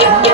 yeah, you.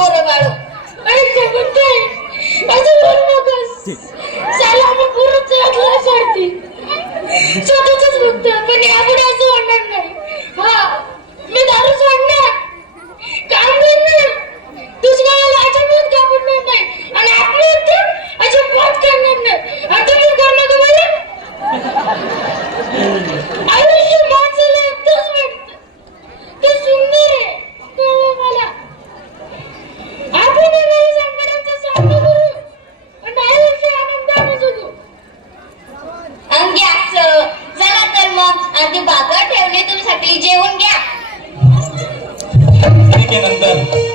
पोरं बाळो ऐक म्हणते माझं वर मगस साला मी पूर्ण चला सोडती. स्वतःच बघतो. पण यापुढे जेवून घ्या. ठीक आहे नंतर.